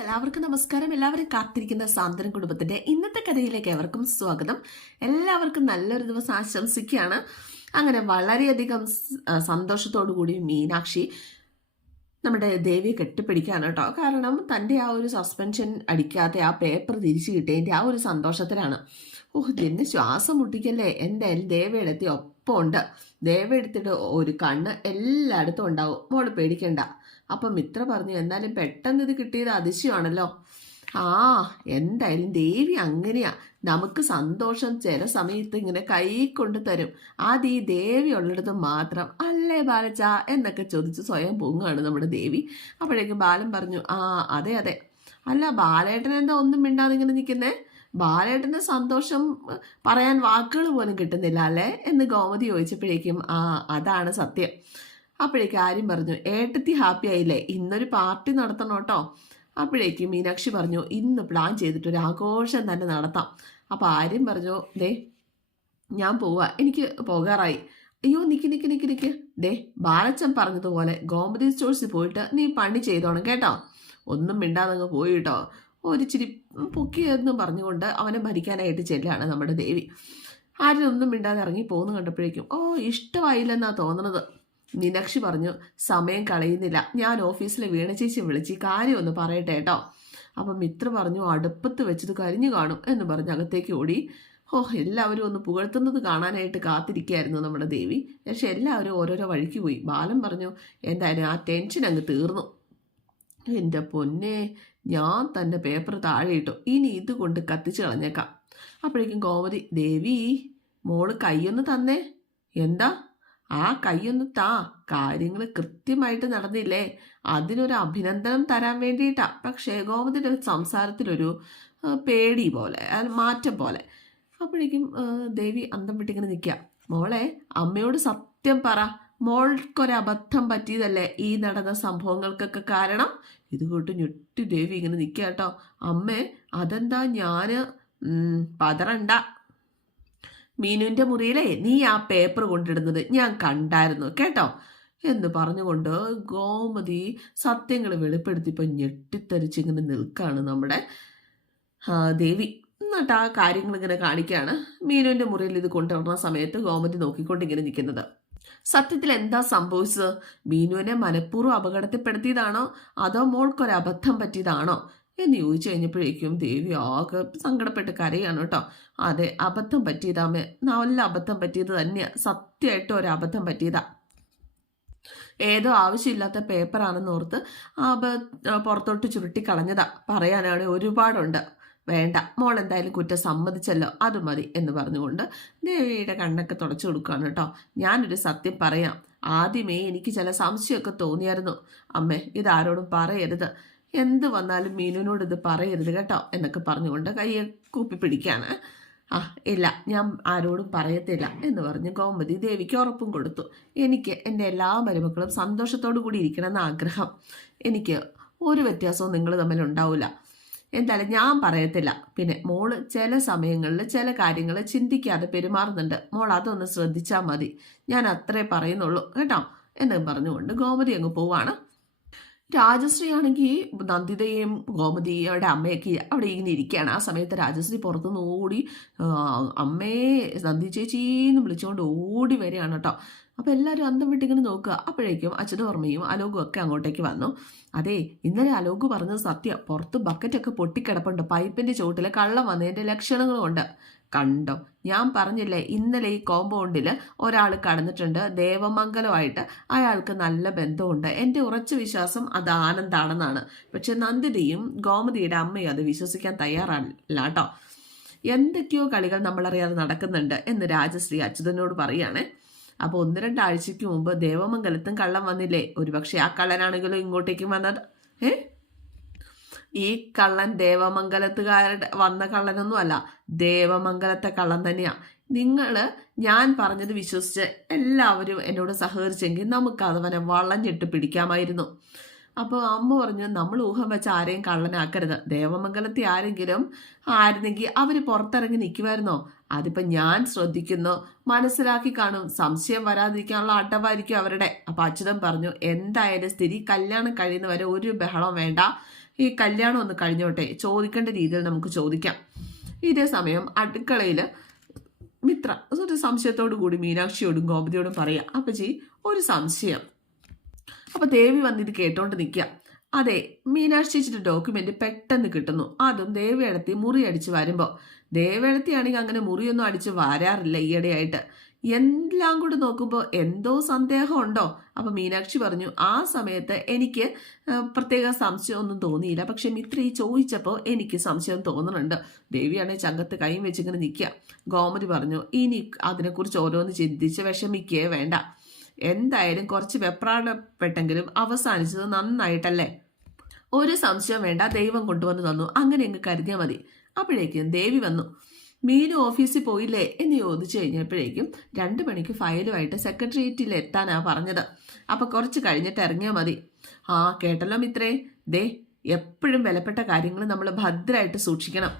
എല്ലാവർക്കും നമസ്കാരം. എല്ലാവരും കാത്തിരിക്കുന്ന സാന്ത്വനം കുടുംബത്തിന്റെ ഇന്നത്തെ കഥയിലേക്ക് എവർക്കും സ്വാഗതം. എല്ലാവർക്കും നല്ലൊരു ദിവസം ആശംസിക്കുകയാണ്. അങ്ങനെ വളരെയധികം സന്തോഷത്തോടു കൂടി മീനാക്ഷി നമ്മുടെ ദേവിയെ കെട്ടിപ്പിടിക്കുകയാണ് കേട്ടോ. കാരണം തന്റെ ആ ഒരു സസ്പെൻഷൻ അടിക്കാതെ ആ പേപ്പർ തിരിച്ചു കിട്ടിയതിന്റെ ആ ഒരു സന്തോഷത്തിലാണ്. ഓഹ് എന്നെ ശ്വാസം മുട്ടിക്കല്ലേ? എന്തായാലും ദേവയെടുത്തി ഒപ്പം ഉണ്ട് ദേവയെടുത്തിട്ട് ഒരു കണ്ണ് എല്ലായിടത്തും ഉണ്ടാവും. മോൾ പേടിക്കണ്ട. അപ്പം മിത്ര പറഞ്ഞു. എന്നാലും പെട്ടെന്ന് ഇത് കിട്ടിയത് അതിശയമാണല്ലോ. ആ എന്തായാലും ദേവി അങ്ങനെയാ. നമുക്ക് സന്തോഷം ചില സമയത്ത് ഇങ്ങനെ കൈ കൊണ്ട് തരും. അത് ഈ ദേവി ഉള്ളിടത്ത് മാത്രം അല്ലേ ബാലച്ച? എന്നൊക്കെ ചോദിച്ച് സ്വയം പൊങ്ങുകയാണ് നമ്മുടെ ദേവി. അപ്പോഴേക്കും ബാലൻ പറഞ്ഞു ആ അതെ അതെ. അല്ല ബാലേട്ടൻ എന്താ ഒന്നും മിണ്ടാതെ ഇങ്ങനെ നിൽക്കുന്നേ? ബാലേട്ടന് സന്തോഷം പറയാൻ വാക്കുകൾ പോലും കിട്ടുന്നില്ല അല്ലേ? എന്ന് ഗോമതി ചോദിച്ചപ്പോഴേക്കും ആ അതാണ് സത്യം. അപ്പോഴേക്കും ആര്യം പറഞ്ഞു ഏട്ടത്തി ഹാപ്പി ആയില്ലേ? ഇന്നൊരു പാർട്ടി നടത്തണം കേട്ടോ. അപ്പോഴേക്കും മീനാക്ഷി പറഞ്ഞു ഇന്ന് പ്ലാൻ ചെയ്തിട്ട് ഒരു ആഘോഷം തന്നെ നടത്താം. അപ്പോൾ ആര്യം പറഞ്ഞു ദേ ഞാൻ പോവാ. എനിക്ക് പോകാറായി. അയ്യോ നിക്ക് നിക്ക് നിക്ക് നിക്ക്. ദേ ബാലച്ചൻ പറഞ്ഞതുപോലെ ഗോമതി സ്റ്റോഴ്സിൽ പോയിട്ട് നീ പണി ചെയ്തോണം കേട്ടോ. ഒന്നും മിണ്ടാതങ്ങ് പോയി കേട്ടോ. ഒരിച്ചിരി പൊക്കിയെന്ന് പറഞ്ഞുകൊണ്ട് അവനെ ഭരിക്കാനായിട്ട് ചെല്ലാണ് നമ്മുടെ ദേവി. ആരും ഒന്നും മിണ്ടാതെ ഇറങ്ങി പോകുന്നു കണ്ടപ്പോഴേക്കും ഓ ഇഷ്ടമായില്ലെന്നാണ് തോന്നുന്നത് മീനാക്ഷി പറഞ്ഞു സമയം കളയുന്നില്ല. ഞാൻ ഓഫീസിലെ വീണ ചേച്ചി വിളിച്ച് കാര്യം ഒന്ന് പറയട്ടെ കേട്ടോ അപ്പം മിത്ര പറഞ്ഞു അടുപ്പത്ത് വെച്ചത് കരിഞ്ഞു കാണും എന്ന് പറഞ്ഞ് അകത്തേക്ക് ഓടി. ഓ എല്ലാവരും ഒന്ന് പുകഴ്ത്തുന്നത് കാണാനായിട്ട് കാത്തിരിക്കുകയായിരുന്നു നമ്മുടെ ദേവി. പക്ഷെ എല്ലാവരും ഓരോരോ വഴിക്ക് പോയി. ബാലൻ പറഞ്ഞു എന്തായാലും ആ ടെൻഷൻ അങ്ങ് തീർന്നു. എന്റെ പൊന്നെ ഞാൻ തന്റെ പേപ്പർ താഴെ ഇട്ടു. ഇനി ഇത് കൊണ്ട് കത്തിച്ച് കളഞ്ഞേക്കാം. അപ്പോഴേക്കും ഗോമതി ദേവി മോൾ കൈയൊന്ന് തന്നേ. എന്താ? ആ കൈയൊന്ന് താ. കാര്യങ്ങൾ കൃത്യമായിട്ട് നടന്നില്ലേ? അതിനൊരു അഭിനന്ദനം തരാൻ വേണ്ടിയിട്ടാ. പക്ഷേ ഗോമതിന്റെ സംസാരത്തിലൊരു പേടി പോലെ മാറ്റം പോലെ. അപ്പോഴേക്കും ദേവി അന്തം വിട്ടിങ്ങനെ നിൽക്കുക മോളെ അമ്മയോട് സത്യം പറ. മോൾക്കൊരബദ്ധം പറ്റിയതല്ലേ ഈ നടന്ന സംഭവങ്ങൾക്കൊക്കെ കാരണം? ഇത് കൂട്ട് ഞെട്ടി ദേവി ഇങ്ങനെ നിൽക്കുക കേട്ടോ. അമ്മേ അതെന്താ ഞാൻ പതറണ്ട. മീനുവിന്റെ മുറിയിലേ നീ ആ പേപ്പർ കൊണ്ടിടുന്നത് ഞാൻ കണ്ടായിരുന്നു കേട്ടോ? എന്ന് പറഞ്ഞുകൊണ്ട് ഗോമതി സത്യങ്ങൾ വെളിപ്പെടുത്തിയപ്പോൾ ഞെട്ടിത്തരിച്ച് ഇങ്ങനെ നിൽക്കുകയാണ് നമ്മുടെ ദേവി. എന്നിട്ട് ആ കാര്യങ്ങൾ ഇങ്ങനെ കാണിക്കുകയാണ്. മീനുവിന്റെ മുറിയിൽ ഇത് കൊണ്ടുവരുന്ന സമയത്ത് ഗോമതി നോക്കിക്കൊണ്ട് ഇങ്ങനെ നിൽക്കുന്നത്. സത്യത്തിൽ എന്താ സംഭവിച്ചത്? മീനുവിനെ മനഃപൂർവം അപകടത്തിൽപ്പെടുത്തിയതാണോ? അതോ മോൾക്കൊരബദ്ധം പറ്റിയതാണോ? എന്ന് ചോദിച്ചു കഴിഞ്ഞപ്പോഴേക്കും ദേവി ആകെ സങ്കടപ്പെട്ട് കരയാണ് കേട്ടോ. അതെ അബദ്ധം പറ്റിയതാമേ നല്ല അബദ്ധം പറ്റിയത് തന്നെയാണ് സത്യമായിട്ട് ഒരു അബദ്ധം പറ്റിയതാ. ഏതോ ആവശ്യമില്ലാത്ത പേപ്പറാണെന്ന് ഓർത്ത് അബ പുറത്തോട്ട് ചുരുട്ടി കളഞ്ഞതാ പറയാനാണ് ഒരുപാടുണ്ട്. വേണ്ട മോൾ എന്തായാലും കുറ്റം സമ്മതിച്ചല്ലോ. അത് മതി എന്ന് പറഞ്ഞുകൊണ്ട് ദേവിയുടെ കണ്ണൊക്കെ തുടച്ചു കൊടുക്കുകയാണ് കേട്ടോ. ഞാനൊരു സത്യം പറയാം. ആദ്യമേ എനിക്ക് ചില സംശയമൊക്കെ തോന്നിയായിരുന്നു. അമ്മേ ഇതാരോടും പറയരുത്. എന്ത് വന്നാലും മീനുവിനോട് ഇത് പറയരുത് കേട്ടോ എന്നൊക്കെ പറഞ്ഞുകൊണ്ട് കയ്യെ കൂപ്പി പിടിക്കാണ് ആ ഇല്ല ഞാൻ ആരോടും പറയത്തില്ല എന്ന് പറഞ്ഞ് ഗോമതി ദേവിക്ക് ഉറപ്പും കൊടുത്തു. എനിക്ക് എന്റെ എല്ലാ മരുമക്കളും സന്തോഷത്തോടു കൂടി ഇരിക്കണമെന്ന ആഗ്രഹം. എനിക്ക് ഒരു വ്യത്യാസവും നിങ്ങൾ തമ്മിൽ ഉണ്ടാവില്ല എന്തായാലും ഞാൻ പറയത്തില്ല. പിന്നെ മോൾ ചില സമയങ്ങളിൽ ചില കാര്യങ്ങൾ ചിന്തിക്കാതെ പെരുമാറുന്നുണ്ട്. മോൾ അതൊന്ന് ശ്രദ്ധിച്ചാൽ മതി. ഞാൻ അത്രേ പറയുന്നുള്ളൂ. കേട്ടോ? എന്ന് പറഞ്ഞുകൊണ്ട് ഗോമതി അങ്ങ് പോവാണ്. രാജശ്രീ ആണെങ്കിൽ നന്ദിതയും ഗോമതിയുടെ അമ്മയൊക്കെ അവിടെ ഇങ്ങനെ ഇരിക്കുകയാണ്. ആ സമയത്ത് രാജശ്രീ പുറത്തുനിന്ന് ഓടി അമ്മയെ അമ്മേ നന്ദി ചേച്ചീന്ന് വിളിച്ചുകൊണ്ട് ഓടി വരികയാണ് കേട്ടോ. അപ്പോൾ എല്ലാവരും അന്തം വിട്ടിങ്ങനെ നോക്കുക. അപ്പോഴേക്കും അച്യുതവർമ്മയും അലോകും ഒക്കെ അങ്ങോട്ടേക്ക് വന്നു. അതെ ഇന്നലെ അലോക് പറഞ്ഞത് സത്യം. പുറത്ത് ബക്കറ്റൊക്കെ പൊട്ടിക്കിടപ്പുണ്ട്. പൈപ്പിന്റെ ചുവട്ടിൽ കള്ളം വന്നതിന്റെ ലക്ഷണങ്ങളുമുണ്ട്. കണ്ടോ. ഞാൻ പറഞ്ഞില്ലേ ഇന്നലെ ഈ കോമ്പൗണ്ടിൽ ഒരാൾ കടന്നിട്ടുണ്ട്. ദേവമംഗലമായിട്ട്. അയാൾക്ക് നല്ല ബന്ധമുണ്ട്. എന്റെ ഉറച്ച വിശ്വാസം അത് ആനന്ദാണെന്നാണ്. പക്ഷെ നന്ദിനിയും ഗോമതിയുടെ അമ്മയും അത് വിശ്വസിക്കാൻ തയ്യാറല്ല കേട്ടോ. എന്തൊക്കെയോ കളികൾ നമ്മളറിയാതെ നടക്കുന്നുണ്ട് എന്ന് രാജശ്രീ അച്യുതനോട് പറയുകയാണേ. അപ്പോൾ ഒന്ന് രണ്ടാഴ്ചയ്ക്ക് മുമ്പ് ദേവമംഗലത്തും കള്ളം വന്നില്ലേ? ഒരുപക്ഷെ ആ കള്ളനാണെങ്കിലും ഇങ്ങോട്ടേക്കും വന്നത്. ഏ? ഈ കള്ളൻ ദേവമംഗലത്തുകാരുടെ വന്ന കള്ളനൊന്നും അല്ല ദേവമംഗലത്തെ കള്ളൻ തന്നെയാ. നിങ്ങൾ ഞാൻ പറഞ്ഞത് വിശ്വസിച്ച് എല്ലാവരും എന്നോട് സഹകരിച്ചെങ്കിൽ നമുക്ക് അതവനെ വളഞ്ഞിട്ട് പിടിക്കാമായിരുന്നു. അപ്പോൾ അമ്മ പറഞ്ഞു നമ്മൾ ഊഹം വെച്ച് ആരെയും കള്ളനാക്കരുത്. ദേവമംഗലത്തെ ആരെങ്കിലും ആയിരുന്നെങ്കിൽ അവർ പുറത്തിറങ്ങി നിൽക്കുമായിരുന്നോ? അതിപ്പോൾ ഞാൻ ശ്രദ്ധിക്കുന്നു. മനസ്സിലാക്കി കാണും. സംശയം വരാതിരിക്കാനുള്ള അടവായിരിക്കും അവരുടെ. അപ്പം അച്യുതൻ പറഞ്ഞു എന്തായാലും സ്ഥിതി കല്യാണം കഴിയുന്നവരെ ഒരു ബഹളം വേണ്ട. ഈ കല്യാണം ഒന്ന് കഴിഞ്ഞോട്ടെ? ചോദിക്കേണ്ട രീതിയിൽ നമുക്ക് ചോദിക്കാം. ഇതേ സമയം അടുക്കളയിൽ മിത്ര ഒരു സംശയത്തോടു കൂടി മീനാക്ഷിയോടും ഗോപതിയോടും പറയാം അപ്പച്ചി ഒരു സംശയം. അപ്പം ദേവി വന്നിത് കേട്ടോണ്ട് നിൽക്കുക അതെ മീനാക്ഷി ചേച്ചിയുടെ ഡോക്യുമെന്റ് പെട്ടെന്ന് കിട്ടുന്നു. അതും ദേവിയടത്തി മുറി അടിച്ച് വരുമ്പോൾ ദേവിയടത്തിയാണെങ്കിൽ അങ്ങനെ മുറിയൊന്നും അടിച്ച് വരാറില്ല ഈയിടെയായിട്ട്. എല്ലാം കൂടി നോക്കുമ്പോൾ എന്തോ സന്ദേഹമുണ്ടോ? അപ്പോൾ മീനാക്ഷി പറഞ്ഞു ആ സമയത്ത് എനിക്ക് പ്രത്യേക സംശയമൊന്നും തോന്നിയില്ല. പക്ഷെ മിത്രി ചോദിച്ചപ്പോൾ എനിക്ക് സംശയം തോന്നുന്നുണ്ട്. ദേവിയാണെങ്കിൽ ചങ്കത്ത് കൈയും വെച്ചിങ്ങനെ നിൽക്കുക ഗോമതി പറഞ്ഞു ഇനി അതിനെക്കുറിച്ച് ഓരോന്ന് ചിന്തിച്ച് വിഷമിക്കേ വേണ്ട. എന്തായാലും കുറച്ച് വെപ്രാടപ്പെട്ടെങ്കിലും അവസാനിച്ചത് നന്നായിട്ടല്ലേ? ഒരു സംശയം വേണ്ട. ദൈവം കൊണ്ടുവന്ന് തന്നു. അങ്ങനെ അങ്ങ് കരുതിയാൽ മതി. അപ്പോഴേക്കും ദേവി വന്നു. മീനു ഓഫീസിൽ പോയില്ലേ എന്ന് ചോദിച്ചു കഴിഞ്ഞപ്പോഴേക്കും രണ്ട് മണിക്ക് ഫയലുമായിട്ട് സെക്രട്ടേറിയറ്റിൽ എത്താനാണ് പറഞ്ഞത്. അപ്പോൾ കുറച്ച് കഴിഞ്ഞിട്ട് ഇറങ്ങിയാൽ മതി. ആ കേട്ടല്ലോ മിത്രേ. ദേ എപ്പോഴും വിലപ്പെട്ട കാര്യങ്ങൾ നമ്മൾ ഭദ്രമായിട്ട് സൂക്ഷിക്കണം.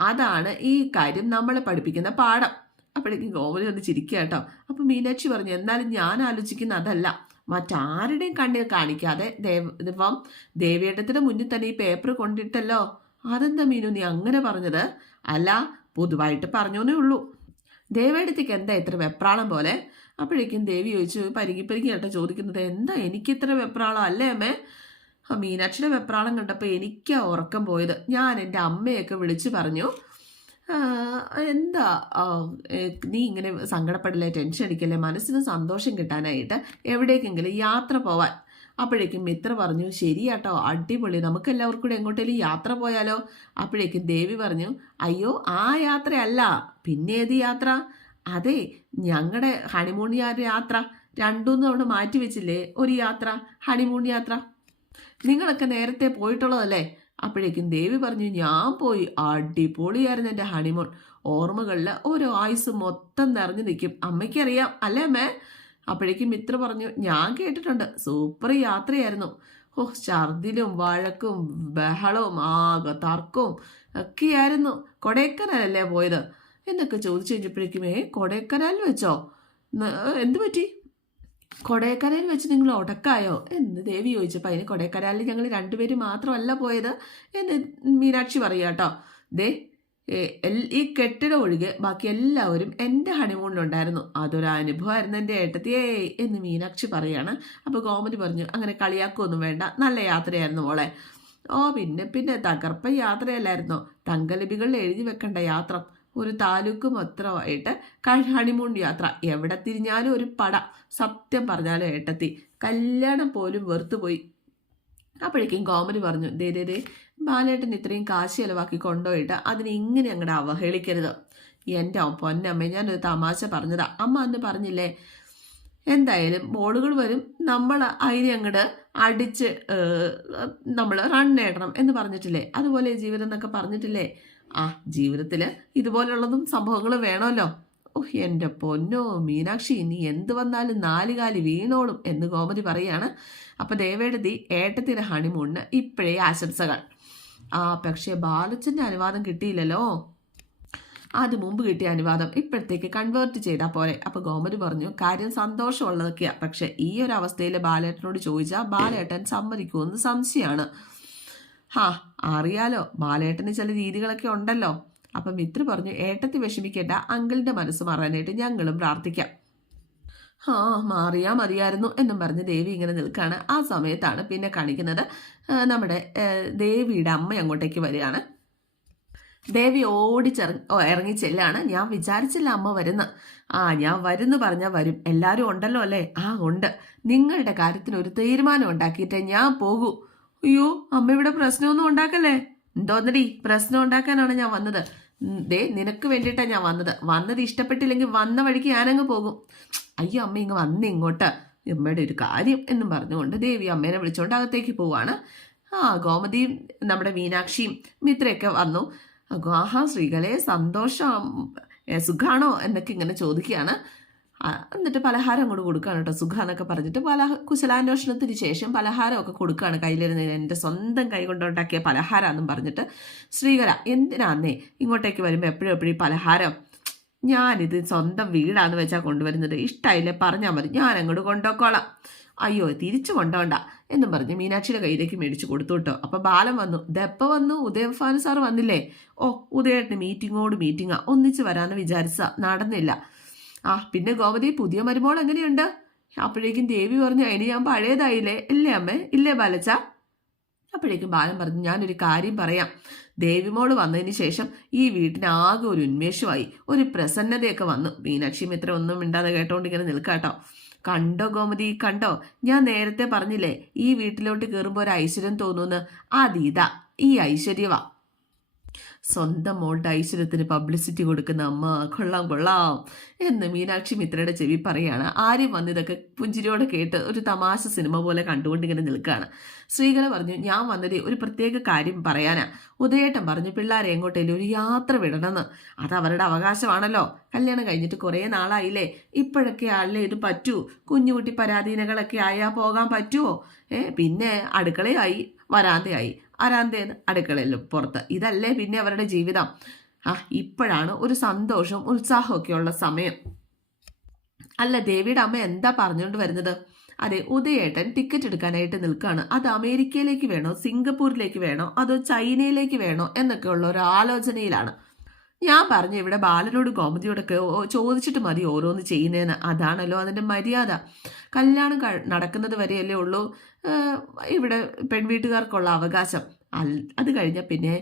അതാണ് ഈ കാര്യം നമ്മൾ പഠിപ്പിക്കുന്ന പാഠം. അപ്പോഴേക്കും ഗോവലി ഒന്ന് ചിരിക്കുക കേട്ടോ. അപ്പം മീനാക്ഷി പറഞ്ഞു എന്നാലും ഞാൻ ആലോചിക്കുന്ന അതല്ല. മറ്റാരുടെയും കണ്ണിൽ കാണിക്കാതെ ദേവ ദിവം ദേവിയേട്ടത്തിന്റെ മുന്നിൽ തന്നെ ഈ പേപ്പർ കൊണ്ടിട്ടല്ലോ. അതെന്താ മീനു നീ അങ്ങനെ പറഞ്ഞത്? അല്ല പൊതുവായിട്ട് പറഞ്ഞോന്നേ ഉള്ളൂ. ദേവേടത്തേക്ക് എന്താ ഇത്ര വെപ്രാളം പോലെ? അപ്പോഴേക്കും ദേവി ചോദിച്ചു പരികി പരികി കേട്ടോ ചോദിക്കുന്നത് എന്താ എനിക്ക് ഇത്ര വെപ്രാളം അല്ലേ അമ്മേ? മീനാക്ഷിയുടെ വെപ്രാളം കണ്ടപ്പോൾ എനിക്കാ ഉറക്കം പോയത്. ഞാൻ എന്റെ അമ്മയൊക്കെ വിളിച്ചു പറഞ്ഞു എന്താ? നീ ഇങ്ങനെ സങ്കടപ്പെടില്ലേ ടെൻഷൻ അടിക്കല്ലേ? മനസ്സിന് സന്തോഷം കിട്ടാനായിട്ട് എവിടേക്കെങ്കിലും യാത്ര പോവാൻ. അപ്പോഴേക്കും മിത്ര പറഞ്ഞു ശരിയാട്ടോ അടിപൊളി. നമുക്ക് എല്ലാവർക്കും കൂടെ എങ്ങോട്ടേലും യാത്ര പോയാലോ? അപ്പോഴേക്കും ദേവി പറഞ്ഞു അയ്യോ ആ യാത്രയല്ല. പിന്നെ ഏത് യാത്ര? അതെ ഞങ്ങളുടെ ഹണിമൂൺ യാത്ര. രണ്ടൂന്ന് തവണ മാറ്റി വെച്ചില്ലേ ഒരു യാത്ര ഹണിമൂൺ യാത്ര. നിങ്ങളൊക്കെ നേരത്തെ പോയിട്ടുള്ളതല്ലേ? അപ്പോഴേക്കും ദേവി പറഞ്ഞു ഞാൻ പോയി. അടിപൊളിയായിരുന്നു എന്റെ ഹണിമൂൺ ഓർമ്മകളിൽ ഓരോ ആയുസ് മൊത്തം നിറഞ്ഞു നിൽക്കും. അമ്മയ്ക്കറിയാം. അല്ലേ അമ്മേ? അപ്പോഴേക്കും മിത്ര പറഞ്ഞു ഞാൻ കേട്ടിട്ടുണ്ട്. സൂപ്പർ യാത്രയായിരുന്നു. ഓ ഛർദിലും വഴക്കും ബഹളവും ആകെ തർക്കവും ഒക്കെയായിരുന്നു. കൊടൈക്കനാലല്ലേ പോയത്? എന്നൊക്കെ ചോദിച്ചു കഴിഞ്ഞപ്പോഴേക്കും ഏ കൊടൈക്കനാലിൽ വെച്ചോ? എന്ത് പറ്റി? കൊടൈക്കനാലിൽ വെച്ച് നിങ്ങൾ ഉടക്കായോ എന്ന് ദേവി ചോദിച്ചപ്പോൾ അതിന് കൊടൈക്കനാലിൽ ഞങ്ങൾ രണ്ടുപേരും മാത്രമല്ല പോയത്. എന്ന് മീനാക്ഷി പറയുക കേട്ടോ. ദേ ഈ കെട്ടിടം ഒഴികെ ബാക്കി എല്ലാവരും എന്റെ ഹണിമൂണിലുണ്ടായിരുന്നു. അതൊരു അനുഭവമായിരുന്നു എന്റെ ഏട്ടത്തിയേ എന്ന് മീനാക്ഷി പറയാണ്. അപ്പോൾ ഗോമതി പറഞ്ഞു അങ്ങനെ കളിയാക്കൊന്നും വേണ്ട. നല്ല യാത്രയായിരുന്നു മോളെ. ഓ പിന്നെ പിന്നെ തകർപ്പ യാത്രയല്ലായിരുന്നോ? തങ്കലിപികളിൽ എഴുതി വെക്കേണ്ട യാത്ര. ഒരു താലൂക്ക് മൊത്തമായിട്ട് ഹണിമൂൺ യാത്ര. എവിടെ തിരിഞ്ഞാലും ഒരു പട. സത്യം പറഞ്ഞാലും ഏട്ടത്തി. കല്യാണം പോലും വെറുത്തുപോയി. അപ്പോഴേക്കും കോമഡി പറഞ്ഞു ദേ ദേ ദേ ബാലേട്ടൻ ഇത്രയും കാശ് ചിലവാക്കി കൊണ്ടുപോയിട്ട് അതിനെ ഇങ്ങനെ അങ്ങോട്ട് അവഹേളിക്കരുത്. എന്റെ പൊന്നമ്മ ഞാനൊരു തമാശ പറഞ്ഞതാ. അമ്മ അന്ന് പറഞ്ഞില്ലേ എന്തായാലും ബോളുകൾ വരും നമ്മൾ അതിനെ അങ്ങോട്ട് അടിച്ച് നമ്മൾ റൺ നേടണം എന്ന് പറഞ്ഞിട്ടില്ലേ? അതുപോലെ ജീവിതം എന്നൊക്കെ പറഞ്ഞിട്ടില്ലേ? ആ ജീവിതത്തിൽ ഇതുപോലുള്ളതും സംഭവങ്ങളും വേണമല്ലോ. ഓഹ് എന്റെ പൊന്നോ മീനാക്ഷി നീ എന്ത് വന്നാലും നാലുകാലി വീണോളും എന്ന് ഗോമതി പറയാണ്. അപ്പം ദേവേടതി ഏട്ടത്തിന്റെ ഹണിമൂണിന് ഇപ്പോഴേ ആശംസകൾ. ആ പക്ഷേ ബാലച്ചന്റെ അനുവാദം കിട്ടിയില്ലല്ലോ. അത് മുമ്പ് കിട്ടിയ അനുവാദം ഇപ്പോഴത്തേക്ക് കൺവേർട്ട് ചെയ്താൽ പോലെ അപ്പോൾ ഗോമതി പറഞ്ഞു കാര്യം സന്തോഷമുള്ളതൊക്കെയാണ് പക്ഷേ ഈ ഒരു അവസ്ഥയിൽ ബാലേട്ടനോട് ചോദിച്ചാൽ ബാലേട്ടൻ സമ്മതിക്കുമെന്ന് സംശയമാണ് ഹാ അറിയാലോ ബാലേട്ടന് ചില രീതികളൊക്കെ ഉണ്ടല്ലോ. അപ്പൊ മിത്ര പറഞ്ഞു ഏട്ടത്തി വിഷമിക്കേണ്ട അങ്കിളിന്റെ മനസ്സ് മാറാനായിട്ട് ഞങ്ങളും പ്രാർത്ഥിക്കാം. ആ മാറിയാ മതിയായിരുന്നു എന്നും പറഞ്ഞ് ദേവി ഇങ്ങനെ നിൽക്കുകയാണ് ആ സമയത്താണ് പിന്നെ കാണിക്കുന്നത് നമ്മുടെ ദേവിയുടെ അമ്മ അങ്ങോട്ടേക്ക് വരികയാണ്. ദേവി ഓടിച്ചിറങ്ങി ഇറങ്ങി ചെല്ലാണ് ഞാൻ വിചാരിച്ചില്ല അമ്മ വരുന്ന. ആ ഞാൻ വരുന്നു പറഞ്ഞാൽ വരും. എല്ലാവരും ഉണ്ടല്ലോ അല്ലേ? ആ ഉണ്ട്. നിങ്ങളുടെ കാര്യത്തിന് ഒരു തീരുമാനം ഉണ്ടാക്കിയിട്ടേ ഞാൻ പോകൂ. അയ്യോ അമ്മ ഇവിടെ പ്രശ്നമൊന്നും ഉണ്ടാക്കല്ലേ? എന്തോന്നടി പ്രശ്നം ഉണ്ടാക്കാനാണ് ഞാൻ വന്നത്. ദേ നിനക്ക് വേണ്ടിയിട്ടാണ് ഞാൻ വന്നത്. വന്നത് ഇഷ്ടപ്പെട്ടില്ലെങ്കിൽ വന്ന വഴിക്ക് ഞാനങ്ങ് പോകും. അയ്യോ അമ്മ ഇങ്ങ് വന്ന് ഇങ്ങോട്ട്. അമ്മയുടെ ഒരു കാര്യം എന്നും പറഞ്ഞുകൊണ്ട് ദേവി അമ്മേനെ വിളിച്ചുകൊണ്ട് അകത്തേക്ക് പോവാണ്. ആ ഗോമതിയും നമ്മുടെ മീനാക്ഷിയും മിത്രയൊക്കെ വന്നു. ആഹാ ശ്രീകളെ സന്തോഷം സുഖാണോ എന്നൊക്കെ ഇങ്ങനെ ചോദിക്കുകയാണ്. എന്നിട്ട് പലഹാരം അങ്ങോട്ട് കൊടുക്കുകയാണ് കേട്ടോ സുഖ എന്നൊക്കെ പറഞ്ഞിട്ട് പല കുശലാന്വേഷണത്തിന് ശേഷം പലഹാരമൊക്കെ കൊടുക്കുകയാണ് കയ്യിലിരുന്ന് എന്റെ സ്വന്തം കൈ കൊണ്ടുണ്ടാക്കിയ പലഹാരമെന്നും പറഞ്ഞിട്ട് ശ്രീകല എന്തിനാന്നേ ഇങ്ങോട്ടേക്ക് വരുമ്പോൾ എപ്പോഴും എപ്പോഴും പലഹാരം? ഞാനിത് സ്വന്തം വീടാന്ന് വെച്ചാൽ കൊണ്ടുവരുന്നത്. ഇഷ്ടമായില്ലേ പറഞ്ഞാൽ മതി. ഞാൻ അങ്ങോട്ട് കൊണ്ടുപോക്കോളാം അയ്യോ തിരിച്ചു കൊണ്ടോണ്ട എന്നും പറഞ്ഞ് മീനാക്ഷിയുടെ കയ്യിലേക്ക് മേടിച്ചു കൊടുത്തു കേട്ടോ. അപ്പം ബാലൻ വന്നു ഇതെപ്പോൾ വന്നു ഉദയഫാൻ സാർ വന്നില്ലേ? ഓ ഉദയേട്ടന് മീറ്റിങ്ങോട് മീറ്റിങ്ങാ ഒന്നിച്ച് വരാമെന്ന് വിചാരിച്ച നടന്നില്ല. ആ പിന്നെ ഗോമതി പുതിയ മരുമോൾ എങ്ങനെയുണ്ട്? അപ്പോഴേക്കും ദേവി പറഞ്ഞു അതിന് ഞാൻ പഴയതായില്ലേ? ഇല്ലേ അമ്മേ ഇല്ലേ ബാലച്ച? അപ്പോഴേക്കും ബാലൻ പറഞ്ഞു ഞാനൊരു കാര്യം പറയാം. ദേവിമോൾ വന്നതിന് ശേഷം ഈ വീട്ടിന് ആകെ ഒരു ഉന്മേഷമായി ഒരു പ്രസന്നതയൊക്കെ വന്നു. മീനാക്ഷി മിത്ര ഒന്നും മിണ്ടാതെ കേട്ടോണ്ട് ഇങ്ങനെ നിൽക്കാട്ടോ. കണ്ടോ ഗോമതി കണ്ടോ? ഞാൻ നേരത്തെ പറഞ്ഞില്ലേ ഈ വീട്ടിലോട്ട് കയറുമ്പോൾ ഒരു ഐശ്വര്യം തോന്നുന്നു? അതീതാ ഈ ഐശ്വര്യവാ. സ്വന്തം മോളുടെ ഐശ്വര്യത്തിന് പബ്ലിസിറ്റി കൊടുക്കുന്ന അമ്മ കൊള്ളാം കൊള്ളാം എന്ന് മീനാക്ഷി മിത്രയുടെ ചെവി പറയാണ്. ആരും വന്ന് ഇതൊക്കെ പുഞ്ചിരിയോടെ കേട്ട് ഒരു തമാശ സിനിമ പോലെ കണ്ടുകൊണ്ട് ഇങ്ങനെ നിൽക്കുകയാണ്. ശ്രീകല പറഞ്ഞു ഞാൻ വന്നത് ഒരു പ്രത്യേക കാര്യം പറയാനാ. ഉദയേട്ടൻ പറഞ്ഞു പിള്ളേരെ എങ്ങോട്ടേലും ഒരു യാത്ര വിടണമെന്ന്. അത് അവരുടെ അവകാശമാണല്ലോ. കല്യാണം കഴിഞ്ഞിട്ട് കുറേ നാളായില്ലേ? ഇപ്പോഴൊക്കെ ആളിലെ ഇത് പറ്റൂ. കുഞ്ഞുകുട്ടി പരാധീനകളൊക്കെ ആയാൽ പോകാൻ പറ്റുമോ ഏ പിന്നെ അടുക്കളയായി. വരാന്തയായി. അരാന്തേന്ന് അടുക്കളയിൽ പുറത്ത്. ഇതല്ലേ പിന്നെ അവരുടെ ജീവിതം. ആ ഇപ്പോഴാണ് ഒരു സന്തോഷവും ഉത്സാഹമൊക്കെ ഉള്ള സമയം. അല്ല ദേവിയുടെ അമ്മ എന്താ പറഞ്ഞുകൊണ്ട് വരുന്നത്? അതെ ഉദയേട്ടൻ ടിക്കറ്റ് എടുക്കാനായിട്ട് നിൽക്കുകയാണ് അത് അമേരിക്കയിലേക്ക് വേണോ സിംഗപ്പൂരിലേക്ക് വേണോ അതോ ചൈനയിലേക്ക് വേണോ എന്നൊക്കെയുള്ള ഒരു ആലോചനയിലാണ്. ഞാൻ പറഞ്ഞു ഇവിടെ ബാലനോട് കോമതിയോടൊക്കെ ചോദിച്ചിട്ട് മതി ഓരോന്ന് ചെയ്യുന്നതെന്ന് അതാണല്ലോ അതിന്റെ മര്യാദ. കല്യാണം നടക്കുന്നത് വരെയല്ലേ ഉള്ളൂ. ഇവിടെ പെൺവീട്ടുകാർക്കുള്ള അവകാശം. അത് കഴിഞ്ഞാൽ പിന്നെ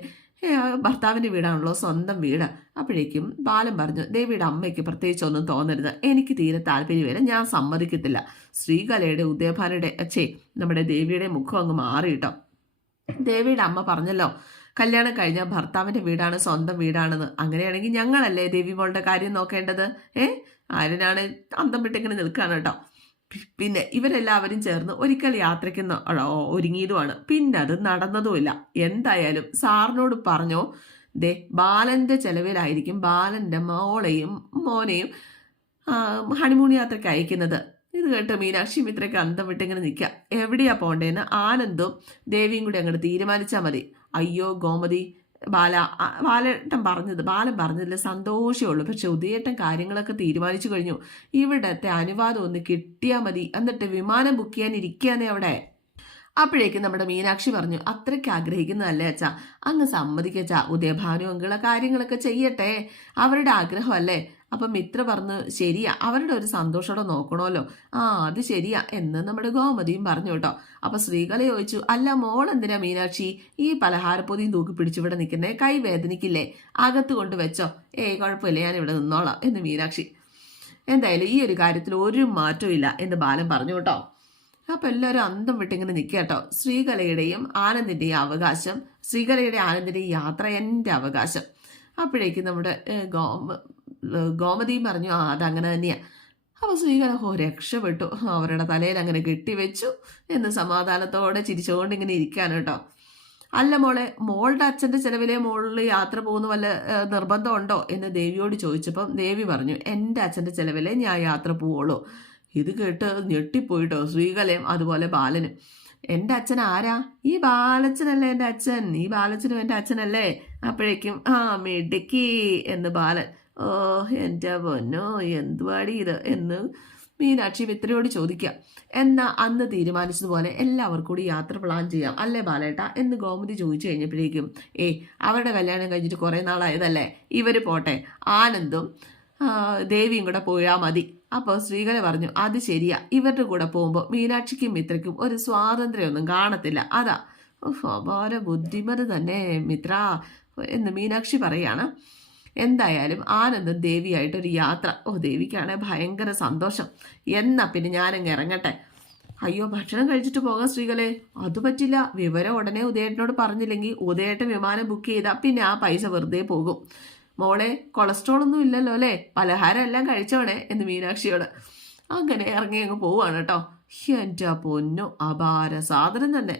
ഭർത്താവിന്റെ വീടാണല്ലോ സ്വന്തം വീട്. അപ്പോഴേക്കും ബാലൻ പറഞ്ഞു ദേവിയുടെ അമ്മയ്ക്ക് പ്രത്യേകിച്ച് ഒന്നും തോന്നരുത്. എനിക്ക് തീരെ താല്പര്യമില്ല. ഞാൻ സമ്മതിക്കത്തില്ല. ശ്രീകലയുടെ ഉദയഭാനയുടെ അച്ഛേ നമ്മുടെ ദേവിയുടെ മുഖം അങ്ങ് മാറിയിട്ടോ ദേവിയുടെ അമ്മ പറഞ്ഞല്ലോ കല്യാണം കഴിഞ്ഞാൽ ഭർത്താവിന്റെ വീടാണ് സ്വന്തം വീടാണെന്ന്. അങ്ങനെയാണെങ്കിൽ ഞങ്ങളല്ലേ ദേവി മോളുടെ കാര്യം നോക്കേണ്ടത്? ഏ? ആരനാണ് അന്തം വിട്ടിങ്ങനെ നിൽക്കുകയാണ് കേട്ടോ. പിന്നെ ഇവരെല്ലാവരും ചേർന്ന് ഒരിക്കൽ യാത്രയ്ക്ക് ഒരുങ്ങിയതുമാണ്. പിന്നെ അത് നടന്നതുമില്ല. എന്തായാലും സാറിനോട് പറഞ്ഞോ ദേ ബാലന്റെ ചെലവിലായിരിക്കും ബാലന്റെ മോളെയും മോനെയും ഹണിമൂൺ യാത്രയ്ക്ക് അയക്കുന്നത്. ഇത് കേട്ട് മീനാക്ഷി മിത്രയ്ക്ക് അന്തം വിട്ടിങ്ങനെ നിൽക്കുക. എവിടെയാ പോണ്ടേന്ന് ആനന്ദും ദേവിയും കൂടി അങ്ങോട്ട് തീരുമാനിച്ചാൽ മതി. അയ്യോ ഗോമതി ബാല ബാലേട്ടൻ പറഞ്ഞത് ബാലൻ പറഞ്ഞതിൽ സന്തോഷമേ ഉള്ളൂ പക്ഷെ ഉദയേട്ടൻ കാര്യങ്ങളൊക്കെ തീരുമാനിച്ചു കഴിഞ്ഞു. ഇവിടത്തെ അനുവാദം ഒന്ന് കിട്ടിയാൽ മതി. എന്നിട്ട് വിമാനം ബുക്ക് ചെയ്യാൻ ഇരിക്കുകയാണ് അവിടെ. അപ്പോഴേക്കും നമ്മുടെ മീനാക്ഷി പറഞ്ഞു അത്രയ്ക്ക് ആഗ്രഹിക്കുന്നതല്ലേ അച്ഛാ? അങ്ങ് സമ്മതിക്കച്ചാ ഉദയഭാനു അങ്കിള കാര്യങ്ങളൊക്കെ ചെയ്യട്ടെ. അവരുടെ ആഗ്രഹമല്ലേ? അപ്പം മിത്ര പറഞ്ഞു ശരിയാ അവരുടെ ഒരു സന്തോഷത്തോടെ നോക്കണമല്ലോ. ആ അത് ശരിയാ എന്ന് നമ്മുടെ ഗോമതിയും പറഞ്ഞു കേട്ടോ. അപ്പം ശ്രീകല ചോദിച്ചു അല്ല മോൾ എന്തിനാ മീനാക്ഷി? ഈ പലഹാരപ്പൊതിയും തൂക്കി പിടിച്ചിവിടെ നിൽക്കുന്നേ? കൈ വേദനിക്കില്ലേ? അകത്ത് കൊണ്ട് വെച്ചോ? ഏയ് കുഴപ്പമില്ല ഞാൻ ഇവിടെ നിന്നോളാം എന്ന് മീനാക്ഷി. എന്തായാലും ഈ ഒരു കാര്യത്തിൽ ഒരു മാറ്റവും ഇല്ല എന്ന് ബാലൻ പറഞ്ഞു കേട്ടോ. അപ്പം എല്ലാവരും അന്തം വിട്ടിങ്ങനെ നിൽക്കുക കേട്ടോ. ശ്രീകലയുടെയും ആനന്ദിന്റെയും അവകാശം ശ്രീകലയുടെ ആനന്ദിന്റെയും യാത്ര എന്റെ അവകാശം. അപ്പോഴേക്കും നമ്മുടെ ഗോമ ഗോമതിയും പറഞ്ഞു ആ അതങ്ങനെ തന്നെയാണ് അപ്പോൾ ശ്രീകല ഓ രക്ഷപ്പെട്ടു. അവരുടെ തലയിൽ അങ്ങനെ കെട്ടിവെച്ചു എന്ന് സമാധാനത്തോടെ ചിരിച്ചുകൊണ്ട് ഇങ്ങനെ ഇരിക്കാണ് കേട്ടോ. അല്ല മോളെ മോളുടെ അച്ഛന്റെ ചെലവിലെ മോളിൽ യാത്ര പോകുന്ന വല്ല നിർബന്ധമുണ്ടോ എന്ന് ദേവിയോട് ചോദിച്ചപ്പം ദേവി പറഞ്ഞു എന്റെ അച്ഛന്റെ ചെലവിലെ ഞാൻ യാത്ര പോവുള്ളൂ. ഇത് കേട്ട് ഞെട്ടിപ്പോയിട്ടോ ശ്രീകലയും അതുപോലെ ബാലനും. എന്റെ അച്ഛൻ ആരാ? ഈ ബാലച്ചനല്ലേ എന്റെ അച്ഛൻ. ഈ ബാലച്ചനും എന്റെ അച്ഛനല്ലേ. അപ്പോഴേക്കും ആ മിടുക്കി എന്ന് ബാലൻ. ഓ എന്റെ പൊന്നോ എന്തുവാടി ഇത്? എന്ന് മീനാക്ഷി മിത്രയോട് ചോദിക്കാം എന്നാ അന്ന് തീരുമാനിച്ചതുപോലെ എല്ലാവർക്കും കൂടി യാത്ര പ്ലാൻ ചെയ്യാം. അല്ലേ ബാലേട്ട? എന്ന് ഗോമതി ചോദിച്ചു കഴിഞ്ഞപ്പോഴേക്കും ഏയ് അവരുടെ കല്യാണം കഴിഞ്ഞിട്ട് കുറേ നാളായതല്ലേ? ഇവർ പോട്ടെ. ആനന്ദും ദേവിയും കൂടെ പോയാൽ മതി. അപ്പോൾ ശ്രീകല പറഞ്ഞു അത് ശരിയാ. ഇവരുടെ കൂടെ പോകുമ്പോൾ മീനാക്ഷിക്കും മിത്രയ്ക്കും ഒരു സ്വാതന്ത്ര്യമൊന്നും കാണത്തില്ല. അതാ. അപാര ബുദ്ധിമത് തന്നെ മിത്ര എന്ന് മീനാക്ഷി പറയാണ്. എന്തായാലും ആനന്ദം ദേവിയായിട്ടൊരു യാത്ര. ഓ ദേവിക്കാണെ ഭയങ്കര സന്തോഷം. എന്നാ പിന്നെ ഞാനങ്ങ് ഇറങ്ങട്ടെ. അയ്യോ ഭക്ഷണം കഴിച്ചിട്ട് പോകാം സ്ത്രീകളെ അത് പറ്റില്ല. വിവരം ഉടനെ ഉദയേട്ടനോട് പറഞ്ഞില്ലെങ്കിൽ ഉദയേട്ടൻ വിമാനം ബുക്ക് ചെയ്താൽ പിന്നെ ആ പൈസ വെറുതെ പോകും. മോളെ കൊളസ്ട്രോൾ ഒന്നും ഇല്ലല്ലോ അല്ലേ? പലഹാരം എല്ലാം കഴിച്ചോണേ എന്ന് മീനാക്ഷിയോട്. അങ്ങനെ ഇറങ്ങി അങ്ങ് പോവാണ് കേട്ടോ. എന്റെ പൊന്നു അപാര സാധനം തന്നെ.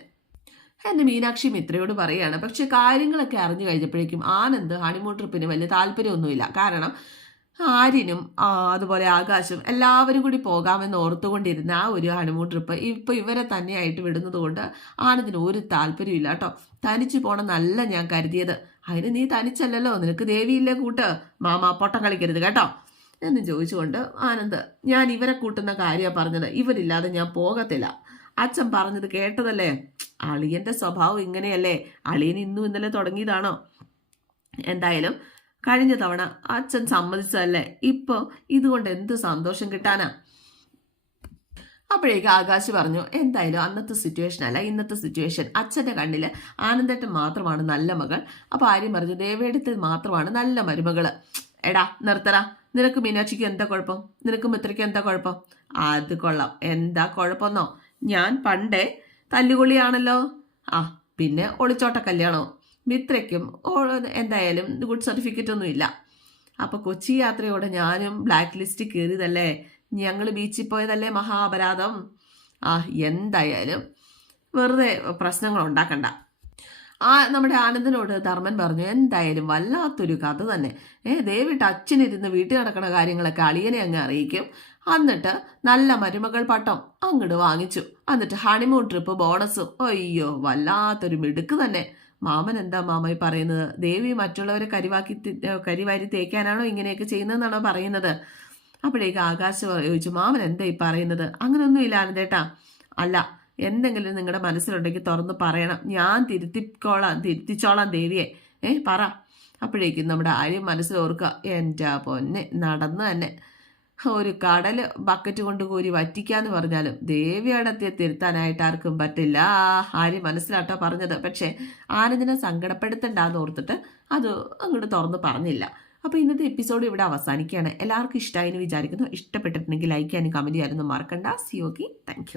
എന്ന് മീനാക്ഷി മിത്രയോട് പറയാണ്. പക്ഷെ കാര്യങ്ങളൊക്കെ അറിഞ്ഞു കഴിഞ്ഞപ്പോഴേക്കും ആനന്ദ് ഹണിമൂൺ ട്രിപ്പിന് വലിയ താല്പര്യമൊന്നുമില്ല. കാരണം ആര്യനും അതുപോലെ ആകാശും എല്ലാവരും കൂടി പോകാമെന്ന് ഓർത്തുകൊണ്ടിരുന്ന ആ ഒരു ഹണിമൂൺ ട്രിപ്പ് ഇപ്പൊ ഇവരെ തന്നെയായിട്ട് വിടുന്നത് കൊണ്ട് ആനന്ദിന് ഒരു താല്പര്യമില്ല കേട്ടോ. തനിച്ച് പോകണം നല്ല ഞാൻ കരുതിയത്. അതിന് നീ തനിച്ചല്ലല്ലോ. നിനക്ക് ദേവിയില്ലേ കൂട്ട്. മാമ പൊട്ടം കളിക്കരുത് കേട്ടോ. എന്ന് ചോദിച്ചുകൊണ്ട് ആനന്ദ് ഞാൻ ഇവരെ കൂട്ടുന്ന കാര്യമാണ് പറഞ്ഞത്. ഇവരില്ലാതെ ഞാൻ പോകത്തില്ല. അച്ഛൻ പറഞ്ഞത് കേട്ടതല്ലേ? അളിയന്റെ സ്വഭാവം ഇങ്ങനെയല്ലേ? അളിയൻ ഇന്നും ഇന്നലെ തുടങ്ങിയതാണോ? എന്തായാലും കഴിഞ്ഞ തവണ അച്ഛൻ സമ്മതിച്ചതല്ലേ? ഇപ്പോൾ ഇതുകൊണ്ട് എന്ത് സന്തോഷം കിട്ടാനാ? അപ്പോഴേക്ക് ആകാശ് പറഞ്ഞു എന്തായാലും അന്നത്തെ സിറ്റുവേഷൻ അല്ല ഇന്നത്തെ സിറ്റുവേഷൻ അച്ഛന്റെ കണ്ണിൽ ആനന്ദേട്ടൻ മാത്രമാണ് നല്ല മകൾ. അപ്പോൾ ആര്യം പറഞ്ഞു ദേവേടത്തിൽ മാത്രമാണ് നല്ല മരുമകൾ എടാ നിർത്തറ നിനക്ക് മീനാക്ഷിക്ക് എന്താ കുഴപ്പം? നിനക്ക് മിത്രയ്ക്ക് എന്താ കുഴപ്പം? അത് കൊള്ളാം. എന്താ കുഴപ്പമെന്നോ? ഞാൻ പണ്ടേ തല്ലുകൊള്ളിയാണല്ലോ. ആ പിന്നെ ഒളിച്ചോട്ട കല്യാണോ? മിത്രയ്ക്കും എന്തായാലും ഗുഡ് സർട്ടിഫിക്കറ്റ് ഒന്നും ഇല്ല അപ്പോൾ കൊച്ചി യാത്രയോടെ ഞാനും ബ്ലാക്ക് ലിസ്റ്റ് കയറിയതല്ലേ ഞങ്ങൾ ബീച്ചിൽ പോയതല്ലേ മഹാപരാധം? ആ എന്തായാലും വെറുതെ പ്രശ്നങ്ങൾ ഉണ്ടാക്കണ്ട. ആ നമ്മുടെ ആനന്ദനോട് ധർമ്മൻ പറഞ്ഞു എന്തായാലും വല്ലാത്തൊരു കഥ തന്നെ. ഏ ദയവിട്ട് അച്ഛനിരുന്ന് വീട്ടിൽ നടക്കുന്ന കാര്യങ്ങളൊക്കെ അളിയനെ അങ്ങ് അറിയിക്കും. എന്നിട്ട് നല്ല മരുമകൾ പട്ടം അങ്ങോട്ട് വാങ്ങിച്ചു. എന്നിട്ട് ഹണിമൂൺ ട്രിപ്പ് ബോണസും അയ്യോ വല്ലാത്തൊരു മിടുക്ക് തന്നെ. മാമൻ എന്താ മാമ പറയുന്നത്? ദേവി മറ്റുള്ളവരെ കരിവാക്കി കരിവാരി തേക്കാനാണോ ഇങ്ങനെയൊക്കെ ചെയ്യുന്നതെന്നാണോ പറയുന്നത്? അപ്പോഴേക്ക് ആകാശ് ചോദിച്ചു മാമൻ എന്താ ഈ പറയുന്നത്? അങ്ങനെയൊന്നും ഇല്ല ആനന്ദേട്ടാ അല്ല എന്തെങ്കിലും നിങ്ങളുടെ മനസ്സിലുണ്ടെങ്കിൽ തുറന്ന് പറയണം. ഞാൻ തിരുത്തിക്കോളാം തിരുത്തിച്ചോളാം ദേവിയെ. ഏ പറ. അപ്പോഴേക്കും നമ്മുടെ ആര്യം മനസ്സിൽ ഓർക്കുക എന്റെ പൊന്നെ നടന്ന് തന്നെ. ഒരു കടൽ ബക്കറ്റ് കൊണ്ട് കോരി വറ്റിക്കാന്ന് പറഞ്ഞാലും ദേവിയടത്തെ തിരുത്താനായിട്ട് ആർക്കും പറ്റില്ല. ആര്യം മനസ്സിലാട്ടോ പറഞ്ഞത്. പക്ഷേ ആനന്ദിനെ സങ്കടപ്പെടുത്തണ്ടെന്ന് ഓർത്തിട്ട് അത് അങ്ങോട്ട് തുറന്ന് പറഞ്ഞില്ല. അപ്പോൾ ഇന്നത്തെ എപ്പിസോഡ് ഇവിടെ അവസാനിക്കുകയാണ്. എല്ലാവർക്കും ഇഷ്ടമായി എന്ന് വിചാരിക്കുന്നു. ഇഷ്ടപ്പെട്ടിട്ടുണ്ടെങ്കിൽ ലൈക്ക് ചെയ്യാനും കമന്റ് ചെയ്യാനൊന്നും മറക്കണ്ട. C okay thank